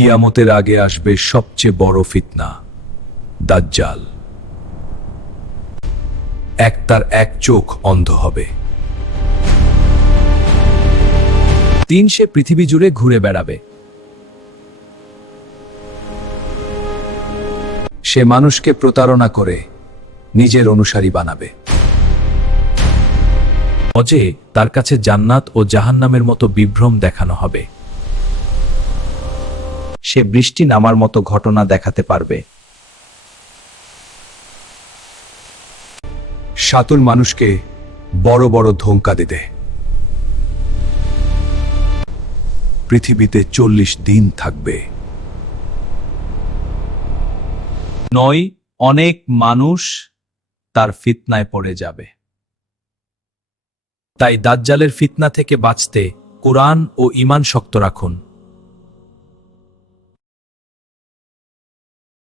কিয়ামতের আগে আসবে সবচেয়ে বড় ফিতনা, দাজ্জাল। তার এক চোখ অন্ধ হবে। সে পৃথিবী জুড়ে ঘুরে বেড়াবে। সে মানুষকে প্রতারণা করে নিজের অনুসারী বানাবে। অজে তার কাছে জান্নাত ও জাহান্নামের মতো বিভ্রম দেখানো হবে। সে বৃষ্টি নামার মতো ঘটনা দেখাতে পারবে। শাতুল মানুষকে বড় বড় ধোঁকা দেবে। পৃথিবীতে 40 দিন থাকবে। অনেক মানুষ তার ফিতনায় পড়ে যাবে। তাই দাজ্জালের ফিতনা থেকে বাঁচতে কোরআন ও ঈমান শক্ত রাখুন।